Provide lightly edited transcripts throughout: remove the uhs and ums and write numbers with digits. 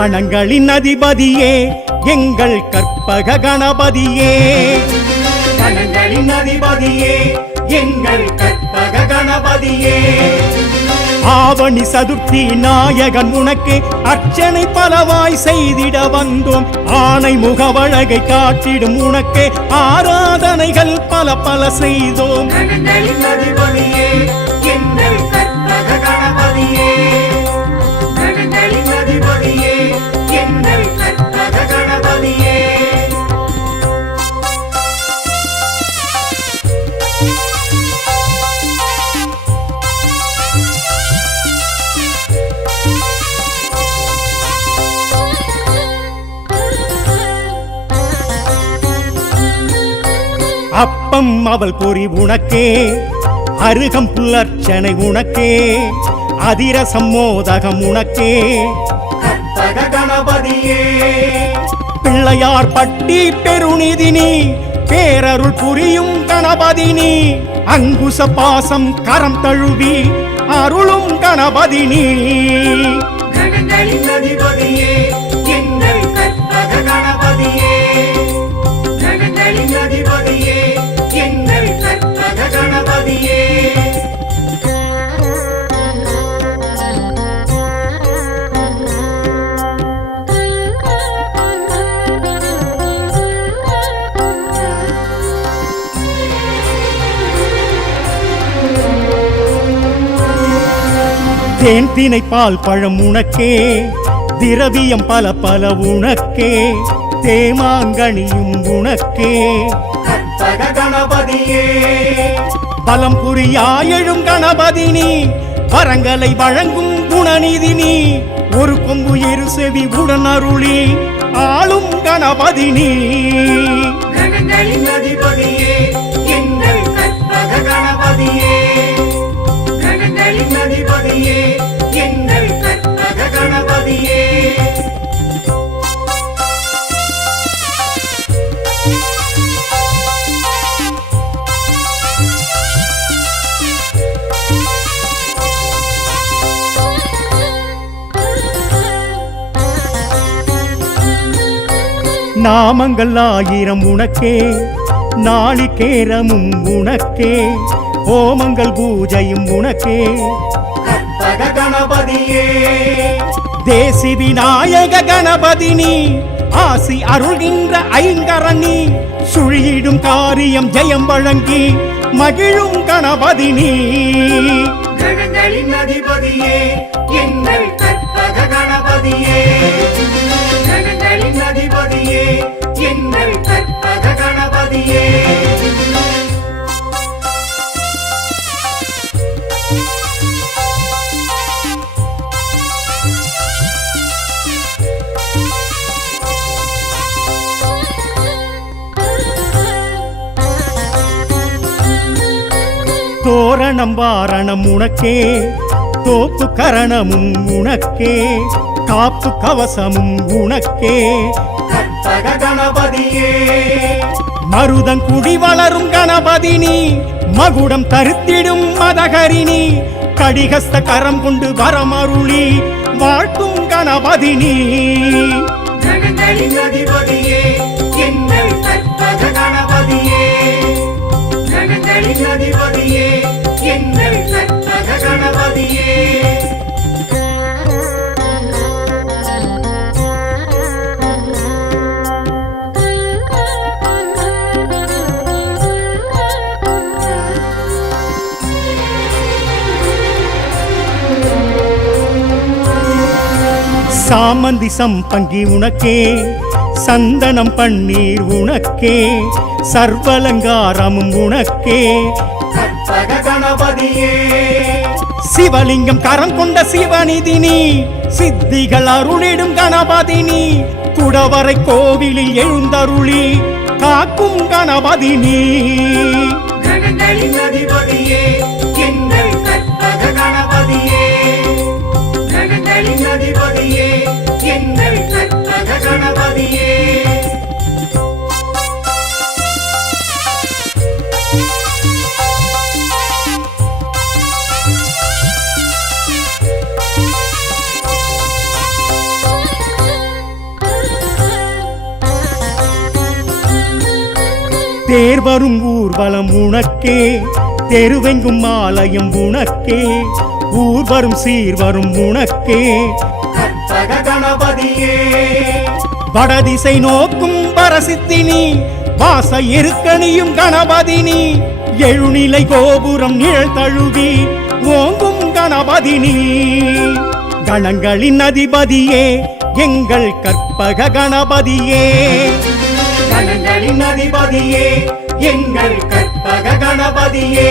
கணங்களின் அதிபதியே எங்கள் கற்பக கணபதியே, கணங்களின் அதிபதியே எங்கள் கற்பக கணபதியே. ஆவணி சதுர்த்தி நாயகன் உனக்கு அர்ச்சனை பலவாய் செய்திட வந்தோம். ஆணை முகவழகை காட்டிடும் உனக்கு ஆராதனைகள் பல பல செய்தோம். கணங்களின் அதிபதியே எங்கள் கற்பக கணபதியே, கணங்களின் அதிபதியே எங்கள் கற்பக கணபதியே. அப்பம் அவள் பொறி உனக்கே, அருகம் புல்லர்ச்சனை உனக்கே, அதிரசம் மோதகம் உனக்கே, கற்பக கணபதியே. பிள்ளையார் பட்டி பெருநிதினி, பேரருள் புரியும் கணபதினி, அங்குச பாசம் கரம் தழுவி அருளும் கணபதினி. கணங்களின் அதிபதியே எங்கள் கற்பக கணபதியே, கணங்களின் அதிபதியே எங்கள் கற்பக கணபதியே. தேன் தினை பால் பழம் உனக்கே, திரவியம் பல பல உனக்கே, தேமாங்கனியும் உனக்கே, கற்பக கணபதியே. பலம் புரியாயெழும் கணபதினி, வரங்களை வழங்கும் குணநிதினி, ஒரு கொம்பு இரு செவி உடன் அருளி ஆளும் கணபதினி. கணங்களின் அதிபதியே எங்கள் கற்பக கணபதியே, கணங்களின் அதிபதியே எங்கள் கற்பக கணபதியே. நாமங்கள் ஆயிரம் உனக்கே, நாளிகேரமும் உனக்கே, ஹோமங்கள் பூஜையும் உனக்கே, கற்பக கணபதியே. தேசி விநாயக கணபதினி, ஆசி அருள்கின்ற ஐங்கரணி, சுழியிடும் காரியம் ஜெயம் வழங்கி மகிழும் கணபதினி. கணங்களின் அதிபதியே எங்கள் கற்பக கணபதியே, கணங்களின் அதிபதியே எங்கள் கற்பக கணபதியே. தோரணம் வாரணம் உனக்கே, தோப்பு கரணமும் உனக்கே, காப்பு கவசமும் உனக்கே, கற்பக கணபதியே. மருதங்குடி வளரும் கணபதினி, மகுடம் தருத்திடும் மதகரிணி, கடிகஸ்த கரம் கொண்டு வரமருளி வாழ்த்தும் கணபதினி. கணங்களின் அதிபதியே எங்கள் கற்பக கணபதியே, கணங்களின் அதிபதியே எங்கள் கற்பக கணபதியே. சாமந்தி சம்பங்கி உனக்கே, சந்தனம் பன்னீர் உனக்கே, சர்வலங்காரமும் உனக்கே, கற்பக கணபதியே. சிவலிங்கம் கரம் கொண்ட சிவநிதினி, சித்திகள் அருளிடும் கணபதினி, குடவரை கோவிலில் எழுந்தருளி காக்கும் கணபதினி. கணங்களின் அதிபதியே எங்கள் கற்பக கணபதியே, கணங்களின் அதிபதியே எங்கள் கற்பக கணபதியே. தேர் வரும் ஊர்வலம் உனக்கே, தெருவெங்கும் ஆலயம் உனக்கே, ஊர் வரும் சீர் வரும் உனக்கே. கற்பக கணபதியே வடதிசை நோக்கும் பரசித்தினி, வாச இருக்கணியும் கணபதினி, எழுநிலை கோபுரம் நிழல் தழுவி ஓங்கும் கணபதினி. கணங்களின் அதிபதியே எங்கள் கற்பக கணபதியே, கணங்களின் அதிபதியே எங்கள் கற்பக கணபதியே.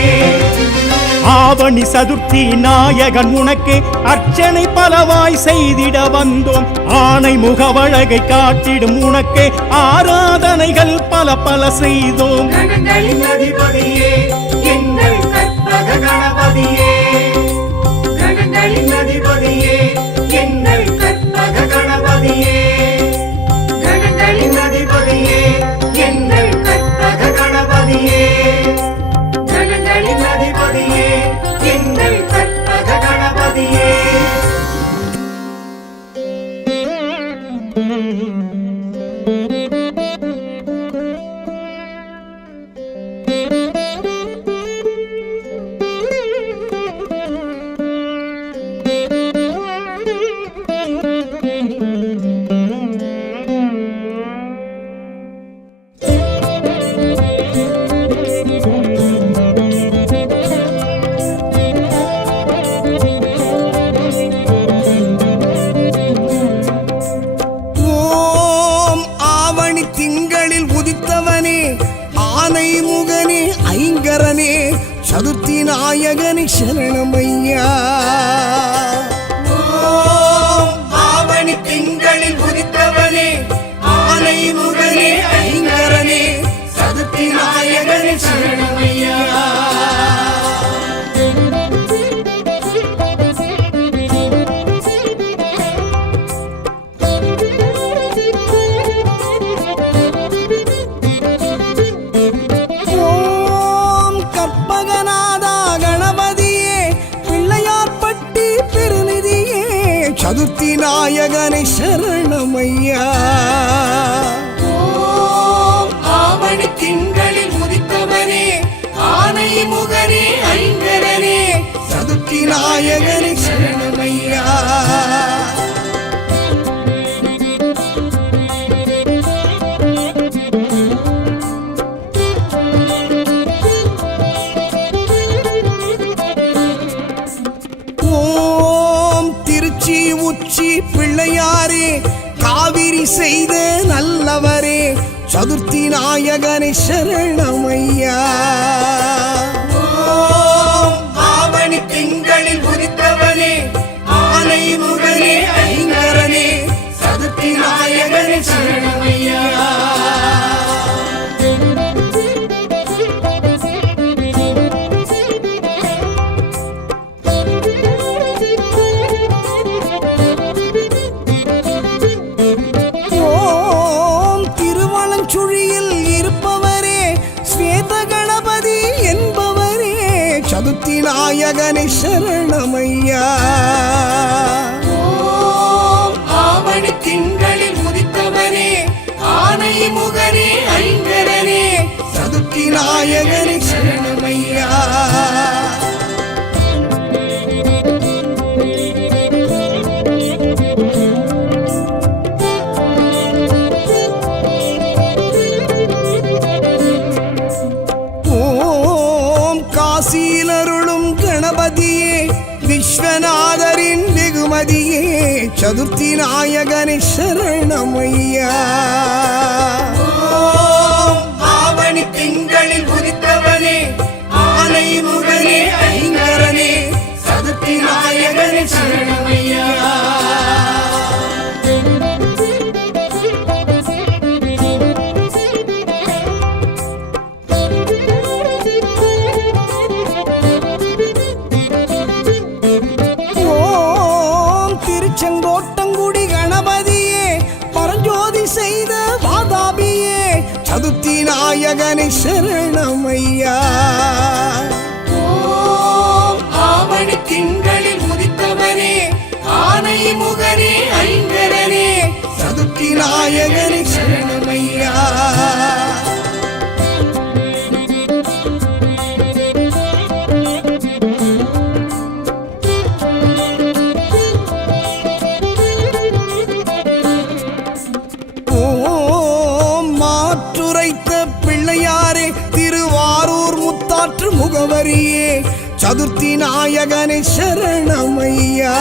ஆவணி சதுர்த்தி நாயகன் உனக்கு அர்ச்சனை பலவாய் செய்திட வந்தோம். ஆனை முகவழகை காட்டிடும் உனக்கு ஆராதனைகள் பல பல செய்தோம். கணங்களின் அதிபதியே எங்கள் கற்பக கணபதியே, கணங்களின் அதிபதியே எங்கள் கற்பக கணபதியே, கணங்களின் அதிபதியே எங்கள் கற்பக கணபதியே, கணங்களின் அதிபதியே எங்கள் கற்பக கணபதியே. சதுர்த்தி நாயகனி சரணமையா. ஆவணி திங்களில் உதித்தவனே, ஆனை முகனே ஐங்கரனே, சதுர்த்தி நாயகனி சரணமையா. சதுர்த்தி நாயகனை சரணமையா. ஆவணி திங்களில் உதித்தவனே, ஆனை முகனே ஐங்கரனே, சதுர்த்தி நாயகனை சரணமையா. உச்சி பிள்ளையாரே, காவிரி செய்த நல்லவரே, சதுர்த்தி நாயகனை சரணமையா. ஆவணி திங்களில் உதித்தவனே, ஆனை முகனே ஐங்கரனே, சதுர்த்தி நாயகனை சரணமையா. சதுர்த்தி நாயகனை சரணமையா. ஆவணி திங்களில் உதித்தவனே, ஆனை முகனே ஐங்கரனே, சதுர்த்தி நாயகனை சரணமையா. காசியிலருளும் கணபதியே, விஸ்வநாதரின் வெகுமதியே, சதுர்த்தி நாயகனை சரணமையா. ஆவணி திங்களில் உதித்தவனே, ஆனை முகனே ஐங்கரனே, சதுர்த்தி நாயகனை சரணமையா. செங்கோட்டங்குடி கணபதியே, பரஞ்சோதி செய்த வாதாபியே, சதுர்த்தி நாயகனை சரணமையா. ஆவணி திங்களில் உதித்தவனே, ஆனை முகனே ஐங்கரனே, சதுர்த்தி நாயகனை சரணமையா. முகவரியே சதுர்த்தி நாயகனை சரணமையா.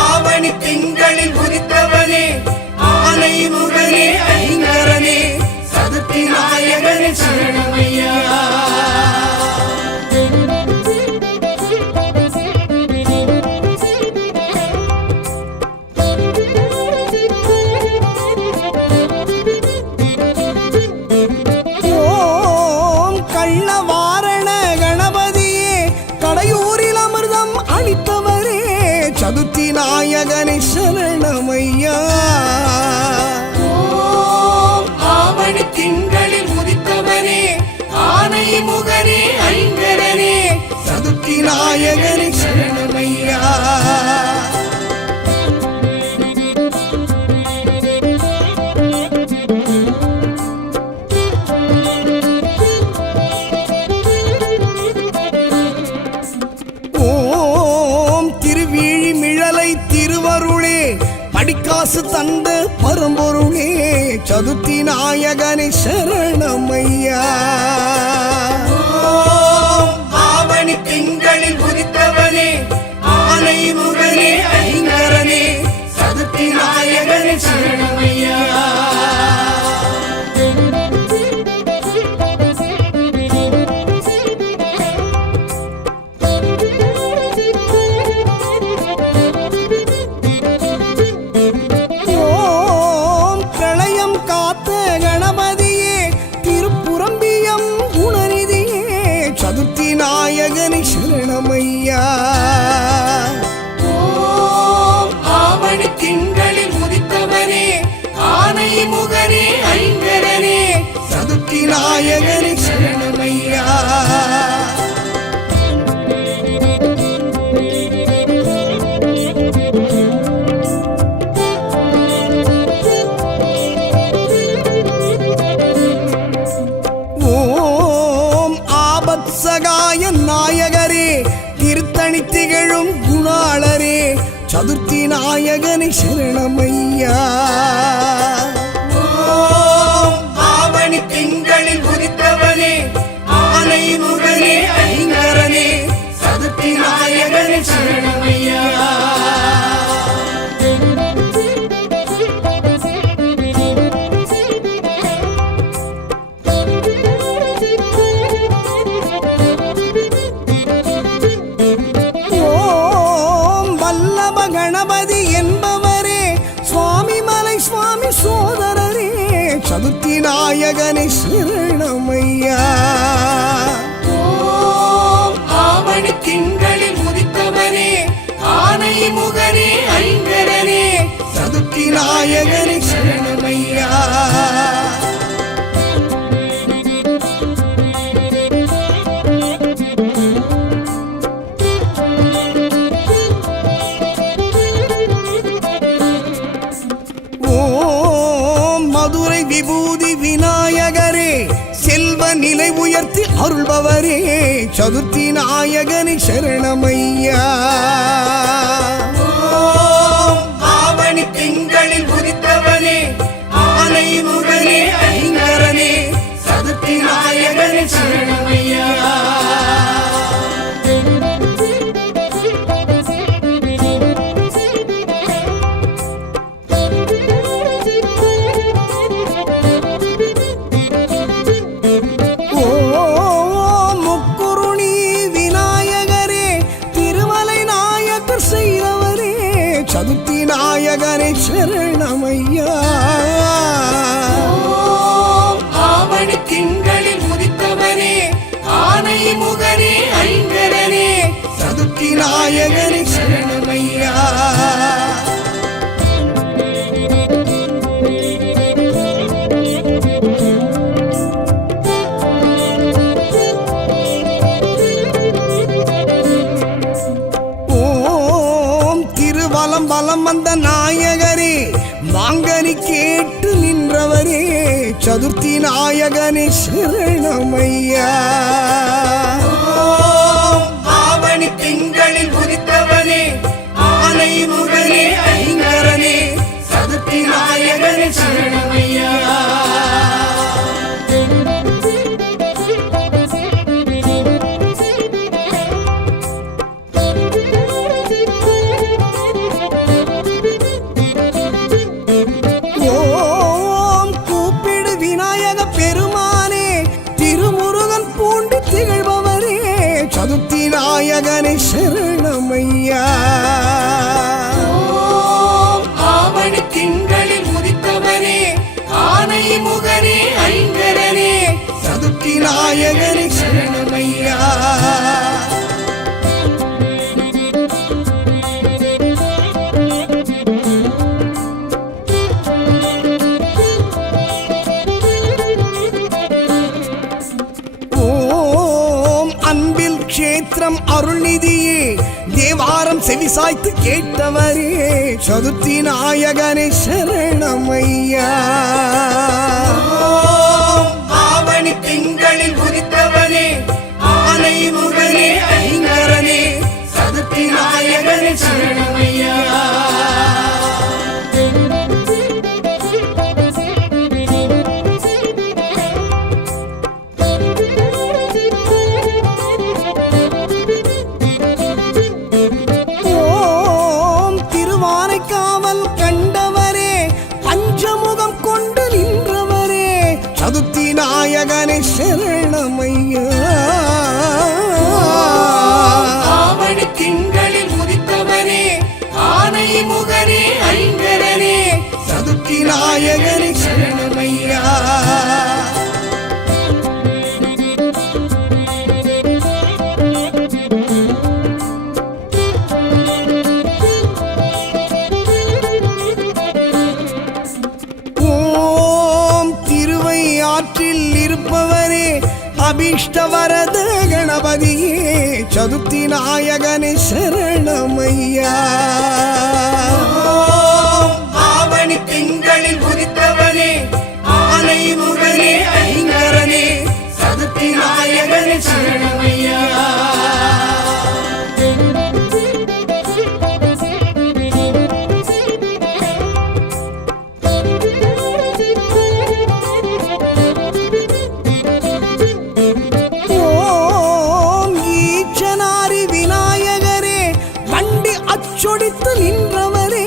ஆவணி திங்களில் உதித்தவனே ஆனை முகனே ஐங்கரனே சதுர்த்தி நாயகனே சரணமையா. ஓம் கள்ளவாரண கணபதியே கடையூரில் அமிர்தம் அளித்தவரே சதுர்த்தி நாயகனை சரணமையா. ஆவணி திங்களில் உதித்தவனே ஆனை முகனே ஐங்கரனே சதுர்த்தி நாயகனை சரணமையா. ஓம் திருவிழிமிழலை திருவருளே படிக்காசு தந்த பரம்பொருளே சதுர்த்தி நாயகனை சரணமையா. ஆவணி திங்களில் உதித்தவனே ஆனை முகனே ஐங்கரனே சதுர்த்தி நாயகனே சரணமையா. ஓம் பிரளயம் காத்த கணபதியே திருப்புரம்பியம் குணநிதியே சதுர்த்தி நாயகனை சரணமையா. ஆவணி திங்களில் உதித்தவனே ஆனை முகனே ஐங்கரனே சதுர்த்தி நாயகனை சரணமையா. ஓம் ஆபத் சகாய நாயகரே திருத்தணி திகழும் குணாளரே சதுர்த்தி நாயகனை சரணமையா. ஆவணி திங்களில் உதித்தவனே ஆனை முகனே ஐங்கரனே சதுர்த்தி நாயகனே சரணமையா. ஓம் வல்லப கணபதி என்பவரே சுவாமி மலை சுவாமி சோதரரே சதுர்த்தி நாயகனை சரணமையா. ஆவணி திங்களில் உதித்தவனே ஆனை முகனே ஐங்கரனே சதுர்த்தி நாயகனை சரணமையா. ஓம் மதுரை விபூதி விநாயகரே செல்வ நிலை உயர்த்தி அருள்பவரே சதுர்த்தி நாயகனை சரணமையா. ஆவணி திங்களில் உதித்தவனே ஆனை முகனே ஐங்கரனே சதுர்த்தி நாயகனே சரணமையா. ஓம் முக்குருணி விநாயகரே திருமலை நாயக்கர் செய்தவரே சதுர்த்தி நாயகனை சரணமையா. ஆவணி திங்களில் உதித்தவனே ஆனை முகனே ஐங்கரனே சதுர்த்தி நாயகனை சரணமையா. ஓம் திருவலம் வலம் வந்த நாயகரே மாங்கனி கேட்டு நின்றவரே சதுர்த்தி நாயகனை சரணமையா. ஆவணி திங்களில் உதித்தவனே ஆனை முகனே ஐங்கரனே சதுர்த்தி நாயகனே சரணமையா. நாயகனே சரணமையா. கஷேத்திரம் அருள்நிதியே தேவாரம் செவிசாய்த்து கேட்டவரே சதுர்த்தி நாயகனே சரணமையா. ஆவணி திங்களில் உதித்தவனே ஆனை முகனே ஐங்கரனே சதுர்த்தி நாயகனே சரணமையா. சதுர்த்தி நாயகனே சரணமையா. ஆவணி திங்களில் உதித்தவனே ஆனை முகனே ஐங்கரனே சதுர்த்தி நாயகனே சரணமையா. ஆற்றில் இருப்பவரே அபீஷ்டவரத கணபதியே சதுர்த்தி நாயகனே சரணமையா. ஆவணி திங்களில் உதித்தவனே ஆனை முகனே ஐங்கரனே சதுர்த்தி நாயகனே சரணமையா. சொடித்து நின்றவரே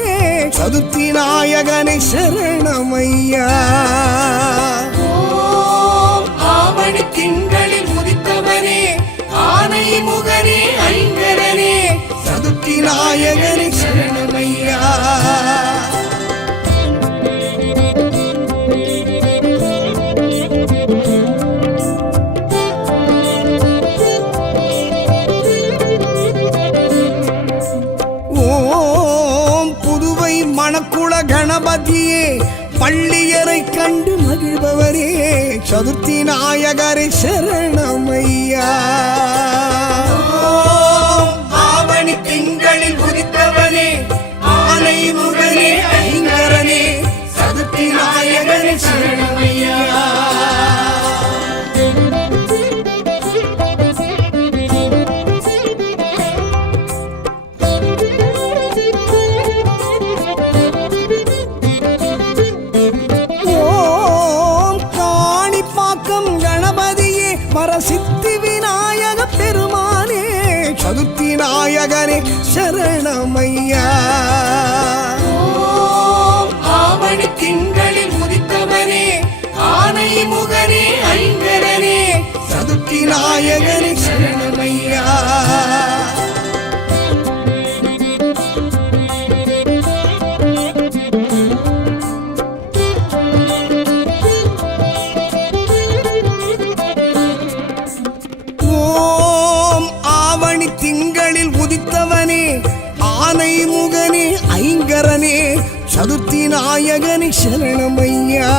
சதுர்த்தி நாயகனே சரணமையா. ஆவணி திங்களில் உதித்தவனே ஆனை முகனே ஐங்கரனே சதுர்த்தி நாயகனே சரணமையா. மணக்குள கணபதியே பள்ளியரை கண்டு மகிழ்பவரே சதுர்த்தி நாயகரே சரணமையா. ஆவணி திங்களில் உதித்தவனே ஆனை முகனே ஐங்கரனே சதுர்த்தி நாயகனே சரணமையா. சித்தி விநாயக பெருமானே சதுர்த்தி நாயகனே சரணமையா. ஆவணி திங்களில் உதித்தவனே ஆனை முகனே ஐங்கரனே சதுர்த்தி நாயகனே சரணமையா. திங்களில் உதித்தவனே ஆனை முகனே ஐங்கரனே சதுர்த்தி நாயகனே சரணமையா.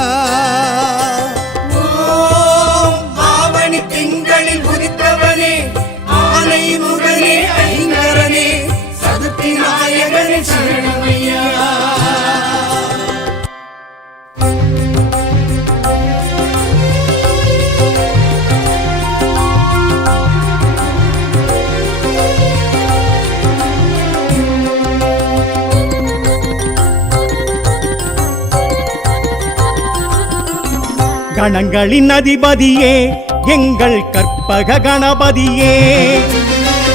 ஆவணி திங்களில் உதித்தவனே ஆனை முகனே ஐங்கரனே சதுர்த்தி நாயகனே சரணமையா. கணங்களின் அதிபதியே எங்கள் கற்பக கணபதியே.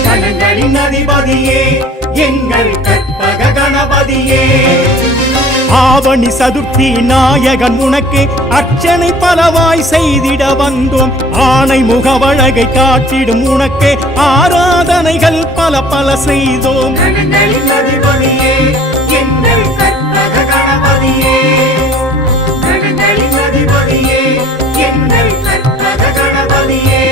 கணங்களின் அதிபதியே எங்கள் கற்பக கணபதியே. ஆவணி சதுர்த்தி நாயகன் உனக்கு அர்ச்சனை பலவாய் செய்திட வந்தோம். ஆனை முகவழகை காட்டிடும் உனக்கு ஆராதனைகள் பல பல செய்தோம். கணங்களின் அதிபதியே எங்கள் கற்பக கணபதியே. கணங்களின் அதிபதியே எங்கள் கற்பக கணபதியே.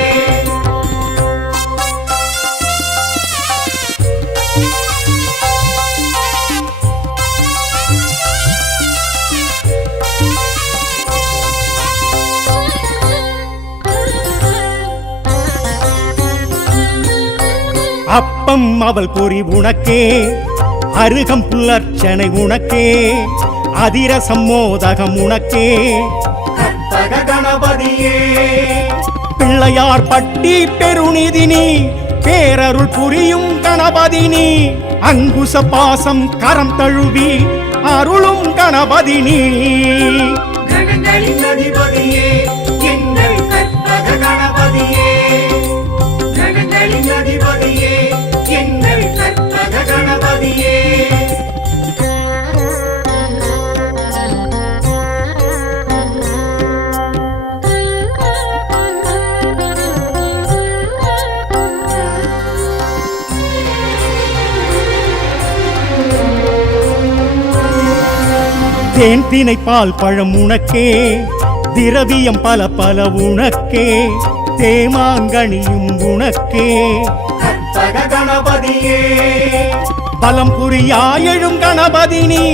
அப்பம் அவள் பொறி உனக்கே, அருகம் புல்லர்ச்சனை உனக்கே, அதிரசம் மோதகம் உனக்கே, கற்பக கணபதியே பிள்ளையார் பட்டி பெருநிதினி, பேரருள் புரியும் கணபதினி, அங்குச பாசம் கரம் தழுவி அருளும் கணபதினி. கணங்களின் அதிபதியே எங்கள் கற்பக கணபதியே, கணங்களின் அதிபதியே எங்கள் கற்பக கணபதியே. தேன் தினை பால் பழம் உனக்கே, திரவியம் பல பல உனக்கே, தேமாங்கனியும் உனக்கே, கற்பக கணபதியே பலம் புரியாயெழும் கணபதினி,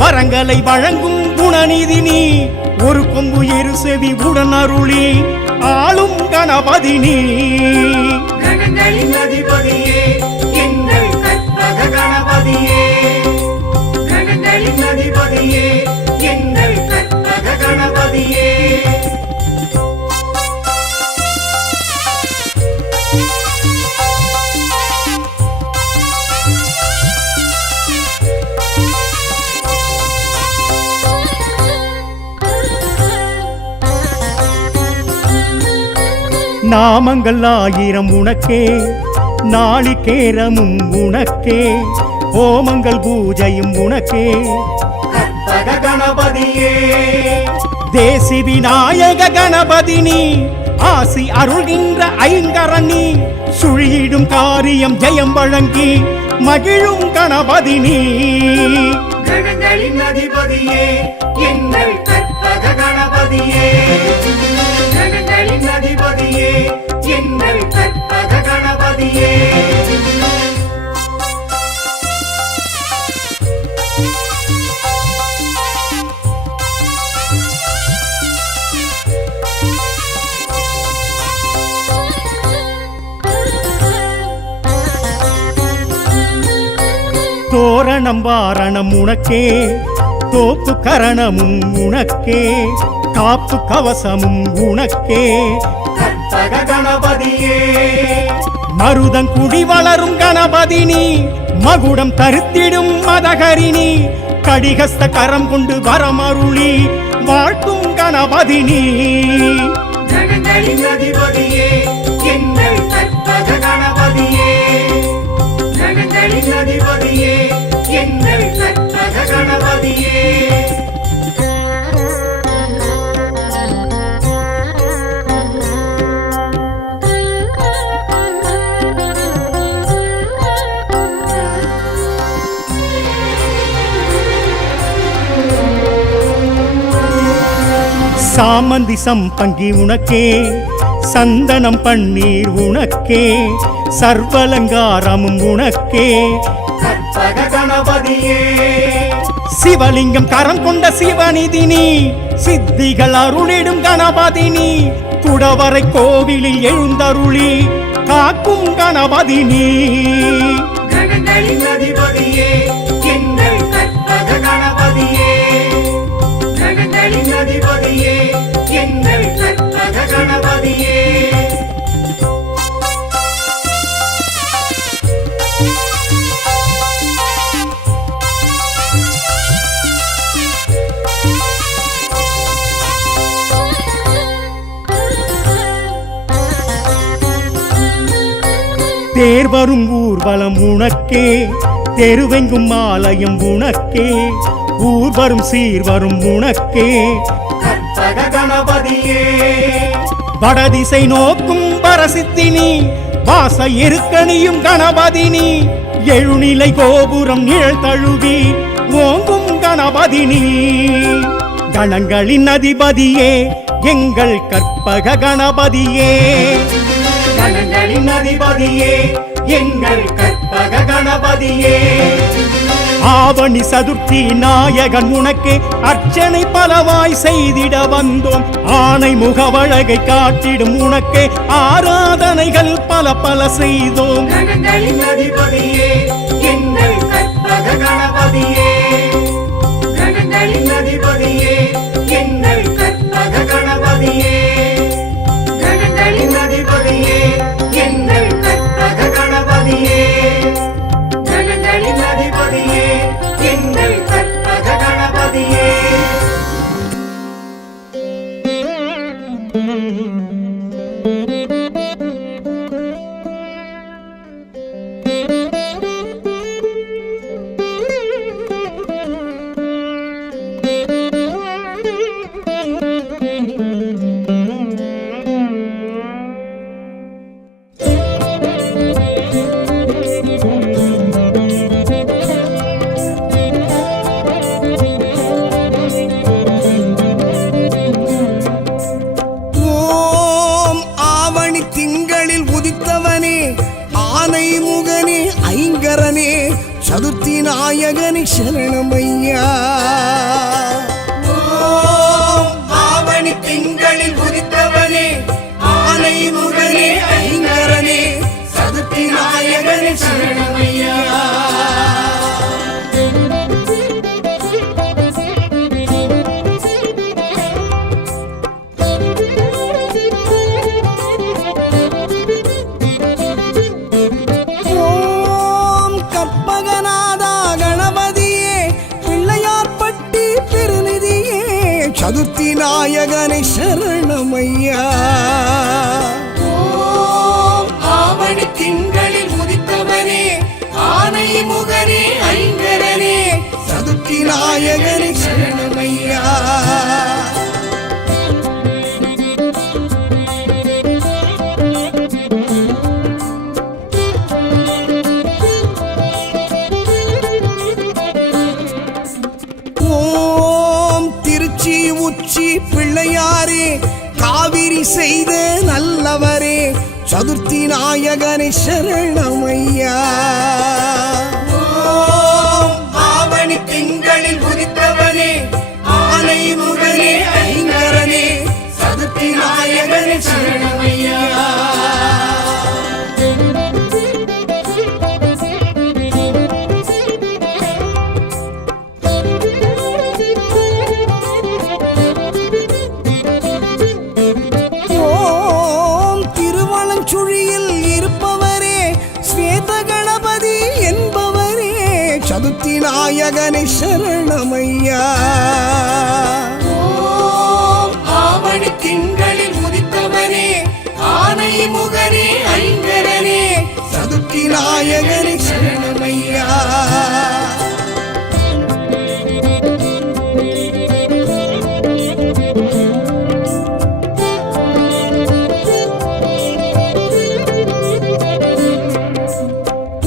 வரங்களை வழங்கும் குணநிதினி, ஒரு கொம்பு இரு செவி உடன் அருளி ஆளும் கணபதினி. கணங்களின் அதிபதியே எங்கள் கற்பக கணபதியே, கணங்களின் அதிபதியே எங்கள் கற்பக கணபதியே. நாமங்கள் ஆயிரம் உனக்கே, நாளிகேரமும் உனக்கே, ஓமங்கள் பூஜையும் உனக்கே, கற்பக கணபதியே தேசி விநாயக கணபதினி, ஆசி அருள்கின்ற ஐங்கரணி, சுழியிடும் காரியம் ஜெயம் வழங்கி மகிழும் கணபதினி. கணங்களின் அதிபதியே எங்கள் கற்பக கணபதியே, கணங்களின் அதிபதியே எங்கள் கற்பக கணபதியே. தோரணம் வாரணம் உனக்கே, தோப்பு கரணமும் உனக்கே, காப்பு கவசமும் உனக்கே, கற்பக கணபதியே மருதங்குடி வளரும் கணபதினி, மகுடம் தருத்திடும் மதகரிணி, கடிகஸ்த கரம் கொண்டு வரமருளி வாழ்த்தும் கணபதினி. கணங்களின் அதிபதியே எங்கள் கற்பக கணபதியே, கணங்களின் அதிபதியே எங்கள் கற்பக கணபதியே. சாமந்தி சம்பங்கி உனக்கே, சந்தனம் பன்னீர் உனக்கே, சர்வலங்காரமும் உனக்கே, கற்பக கணபதியே சிவலிங்கம் கரம் கொண்ட சிவநிதினி, சித்திகள் அருளிடும் கணபதினி, குடவரை கோவிலில் எழுந்தருளி காக்கும் கணபதினி. கணங்களின் அதிபதியே எங்கள் கற்பக கணபதியே, கணங்களின் அதிபதியே எங்கள் கற்பக கணபதியே. தேர் வரும் ஊர்வலம் உனக்கே, தெருவெங்கும் ஆலயம் உனக்கே, ஊர் வரும் சீர் வரும் உனக்கே, கற்பக கணபதியே வடதிசை நோக்கும் பரசித்தினி, வாச இருக்கணியும் கணபதினி, எழுநிலை கோபுரம் நிழல் தழுவி ஓங்கும் கணபதினி. கணங்களின் அதிபதியே எங்கள் கற்பக கணபதியே, கணங்களின் அதிபதியே எங்கள் கற்பக கணபதியே. ஆவணி சதுர்த்தி நாயகன் உனக்கே அர்ச்சனை பலவாய் செய்திட வந்தோம், ஆனை முகவழகை காட்டிடும் உனக்கே ஆராதனைகள் பல பல செய்தோம். கணங்களின் அதிபதியே எங்கள் கற்பக கணபதியே, கணங்களின் அதிபதியே எங்கள் கற்பக கணபதியே, கணங்களின் அதிபதியே எங்கள் கற்பக கணபதியே, கணங்களின் அதிபதியே எங்கள் கற்பக கணபதியே. ஓம் ஆவணி திங்களில் உதித்தவனே, ஆனை முகனே, ஐங்கரனே, சதுர்த்தி நாயகனே சரணமையா. ஓம் ஆவணி திங்களில் உதித்தவனே, ஆனை முகனே, ஐங்கரனே, சதுர்த்தி நாயகனே சரணமையா. ஓம் கற்பகநாதா கணபதியே, பிள்ளையார்பட்டி பெருநிதியே, சதுர்த்தி நாயகனை சரணமையா. ஓம் ஆவணி திங்களில் உதித்தவனே, ஆனை முகனே, ஐங்கரனே, சதுர்த்தி நாயகனை சரணமையா. ஓம் திருச்சி உச்சி பிள்ளையாரே, காவிரி செய்த நல்லவரே, சதுர்த்தி நாயகனை சரணமையா. ஓம் ஆவணி திங்களில் உதித்தவனே, ஆனை முகனே, ஐங்கரனே, சதுர்த்தி நாயகனை சரணமையா. ஓம் திருவளஞ்சுழியில் இருப்பவரே, ஸ்வேத கணபதி என்பவரே, சதுர்த்தி நாயகனை சரணமையா. ஓம் ஆவணி திங்களில் உதித்தவனே, ஆனை முகனே, ஐங்கரனே, சதுர்த்தி நாயகனை சரணமையா.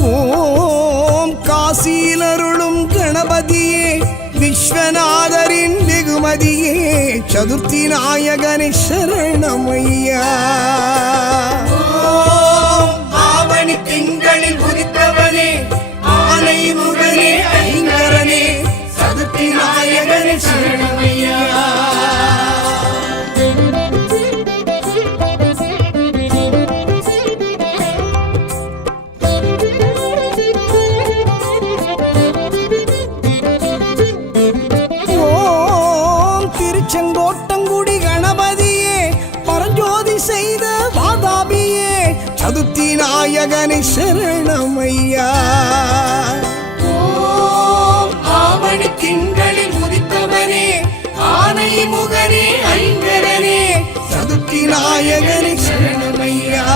ஓம் காசியிலருளும் கணபதியே, விஸ்வநாதரின் வெகுமதியே, சதுர்த்தி நாயகனை சரணமையா. ஓம் ஆவணி திங்களில் உதித்தவனே, ஆனை முகனே, ஐங்கரனே, சதுர்த்தி நாயகனை சரணமையா. ஓம் திருச்செங்கோட்டங்குடி கணபதியே, பரஞ்சோதி செய்த வாதாபியே, சதுர்த்தி நாயகனை சரணமையா. ஓம் ஆவணி திங்களில் உதித்தவனே, ஆனை முகனே, ஐங்கரனே, சதுர்த்தி நாயகனை சரணமையா.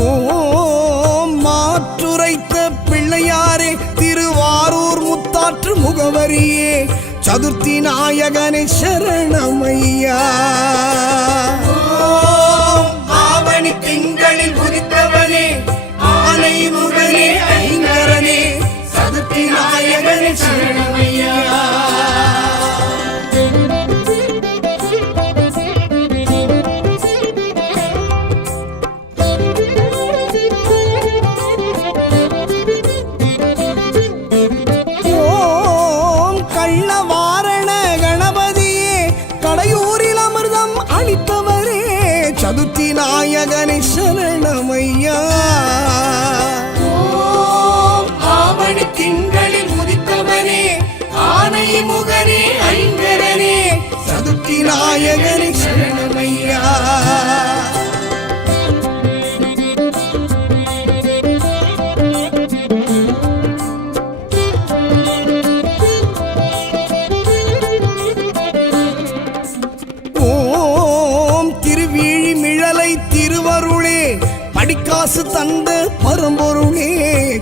ஓம் மாற்றுரைத்த பிள்ளையாரே, திருவாரூர் முத்தாற்று முகவரியே, சதுர்த்தி நாயகனை சரணமையா. ஓம் ஆவணி திங்களில் உதித்தவனே, ஆனை முகனே, ஐங்கரனே, சதுர்த்தி நாயகனை சரணமையா. கள்ள வாரண கணபதியே கடையூரில் அமிர்தம் அளித்தவரே சதுர்த்தி நாயகனை சரணமையா. ஆவணி திங்களில் உதித்தவரே ஆனை முகரே ஐங்கரனே சதுர்த்தி நாயகனை சரணமையா. ஓம் திருவிழிமிழலை திருவருளே படிக்காசு தந்த பரம்பொருளே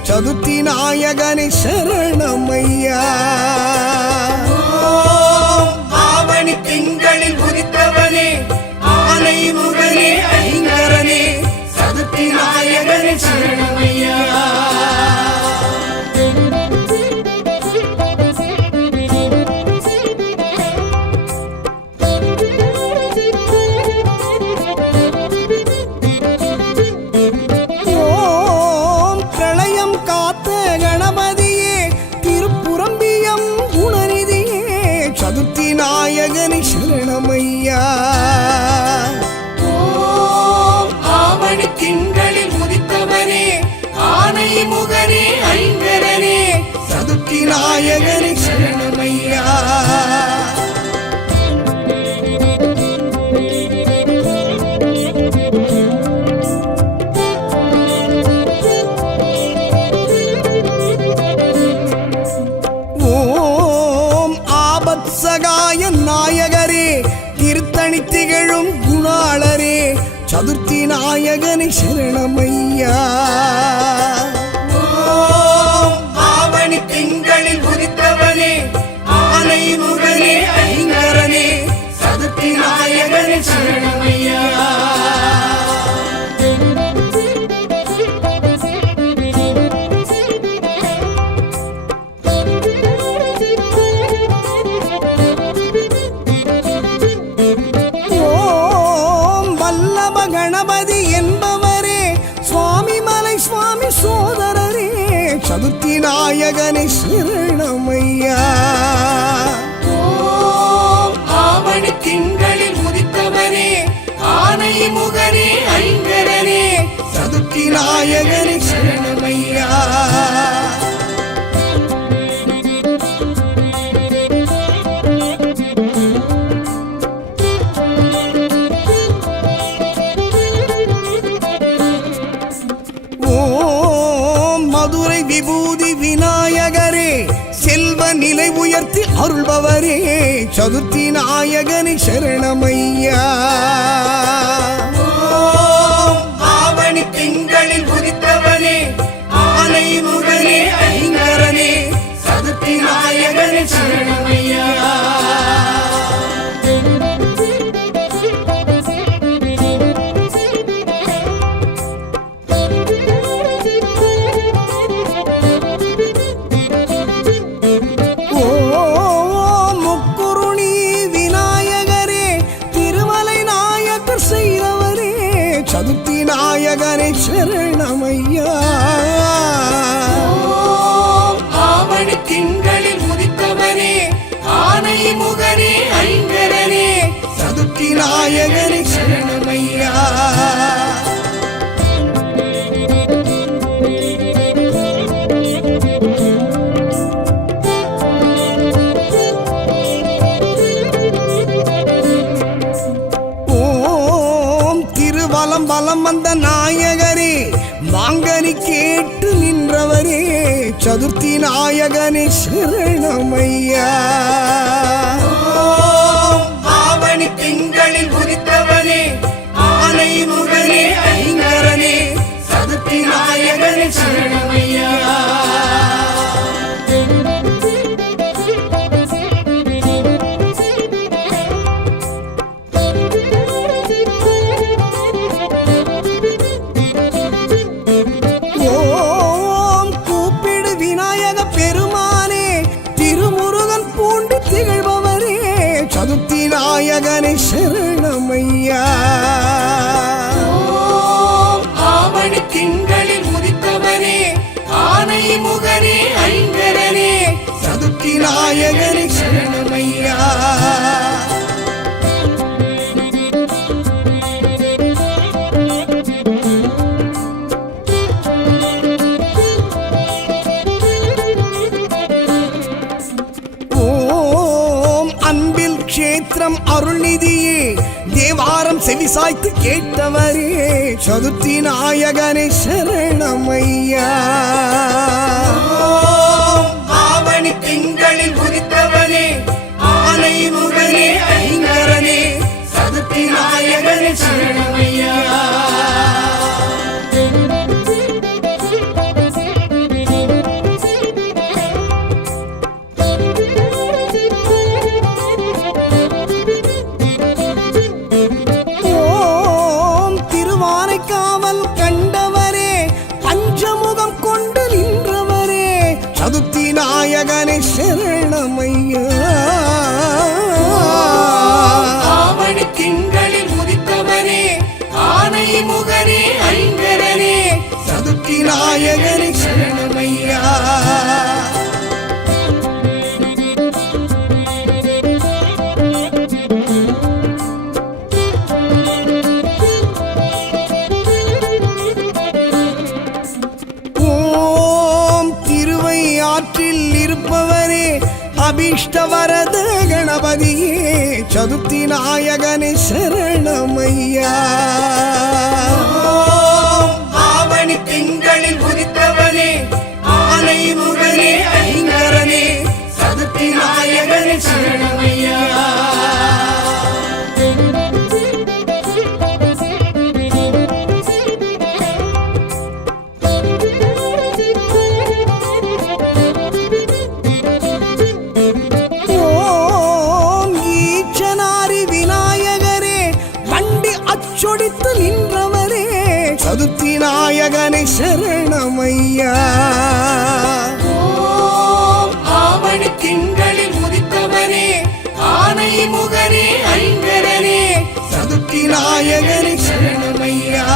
சதுர்த்தி நாயகனை சரணமையா. ஆவணி திங்களில் உதித்தவனே ஆனை முகரே ஐங்கரனே சதுர்த்தி நாயகனே சரணமையா. ஓம் பிரளயம் காத்த கணபதியே திருப்புரம்பியம் குணநிதியே சதுர்த்தி நாயகனை சரணமையா. ஆவணி திங்களில் உதித்தவனே ஆனை முகரே ஐங்கரனே சதுர்த்தி நாயகனை சரணமையா. ஓம் ஆபத் சகாய நாயகரே திருத்தணி திகழும் குணாளரே சதுர்த்தி நாயகனை சரணமையா. ஆவணி திங்களில் உதித்தவனே ஆனை முகரே ஐங்கரனே சதுர்த்தி நாயகனே சரணமையா. ஓம் வல்லப கணபதி என்பவரே சுவாமி மலை சுவாமி சோதரரே சதுர்த்தி நாயகனை சரணமையா. ஆவணி திங்களில் உதித்தவனே ஆனை முகரே ஐங்கரனே சதுர்த்தி நாயகனை சரணமையா. ஓம் மதுரை விபூதி விநாயகரே செல்வ நிலை உயர்த்தி அருள்பவரே சதுர்த்தி நாயகனை சரணமையா. ஆவணி திங்களில் உதித்தவனே ஆனை முகரே ஐங்கரனே சதுர்த்தி நாயகனே சரணமையா. ஓம் முக்குருணி விநாயகரே திருமலை நாயக்கர் செய்தவரே சதுர்த்தி நாயகனை சரணமையா. ஆவணி திங்களில் உதித்தவனே ஆனை முகரே ஐங்கரனே சதுர்த்தி நாயகனை சரணமையா. ஓம் திருவலம் வலம் வந்த நாயகரே மாங்கனி கேட்டு நின்றவரே சதுர்த்தி நாயகனை சரணமையா. ஆவணி திங்களில் உதித்தவனே ஆனை முகரே ஐங்கரனே சதுர்த்தி நாயகனே சரணமையா. ஓம் கூப்பிடு விநாயக பெருமானே திருமுருகன் பூண்டு திகழ்பவரே சதுர்த்தி நாயகனை சரணமையா. ஆவணி திங்களில் உதித்தவனே ஆனை முகரே ஐங்கரனே சதுர்த்தி நாயகனை சரணமையா. குருக்ஷேத்திரம் அருள்நிதியே தேவாரம் செவிசாய்த்து கேட்டவரே சதுர்த்தி நாயகனே சரணமையா ஆவணி திங்களில் உதித்தவனே ஆனை முகனே ஐங்கரனே சதுர்த்தி நாயகனே சரணமையா ஓம் திருவானைக்காவல் கண்டவரே பஞ்சமுகம் கொண்டு நின்றவரே சதுர்த்தி நாயகனே சரணமையா ஆவணி திங்களில் உதித்தவனே ஆனை முகனே ஐங்கரனே சதுர்த்தி நாயகனே சரணமையா ஓம் திருவையாற்றில் இருப்பவரே அபீஷ்டவரத கணபதியே சதுர்த்தி நாயகனே சரணமையா ஆவணி திங்களில் உதித்தவனே ஆனை முகனே ஐங்கரனே சதுர்த்தி நாயகனே சரணமையா ஓம் ஈச்சனாரி விநாயகரே வண்டி அச்சொடித்து நின்றவரே சதுர்த்தி நாயகனே சரணமையா ஆவணி திங்களில் உதித்தவனே ஆனை முகனே ஐங்கரனே சதுர்த்தி நாயகனே சரணமையா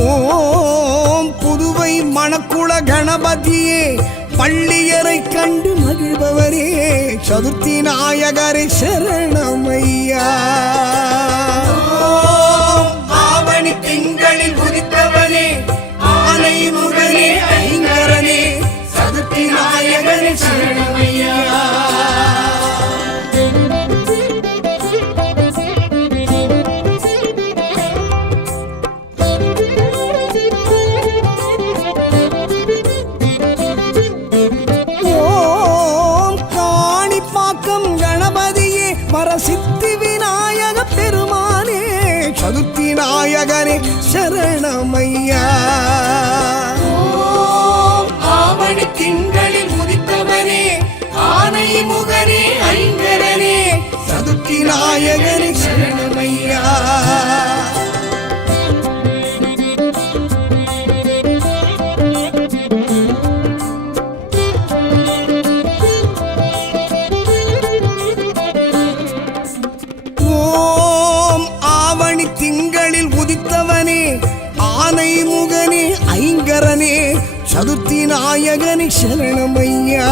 ஓம் புதுவை மணக்குள கணபதியே பள்ளியரை கண்டு மகிழ்பவரே சதுர்த்தி நாயகரே சரணமையா ஆவணி திங்களில் உதித்தவனே ஆனை முகனே ஐங்கரனே சதுர்த்தி நாயகனே சரணமையா ஓம் காணிப்பாக்கம் கணபதியே வரசித்தி விநாயக பெருமானே சதுர்த்தி நாயகனே சரணமையா ஆவணி திங்களில் உதித்தவனே ஆனை முகனே ஐங்கரனே சதுர்த்தி நாயகனே சரணமையா ஓம் ஆவணி திங்களில் உதித்தவனே ஆனை முகனே ஐங்கரனே சதுர்த்தி நாயகனே சரணமையா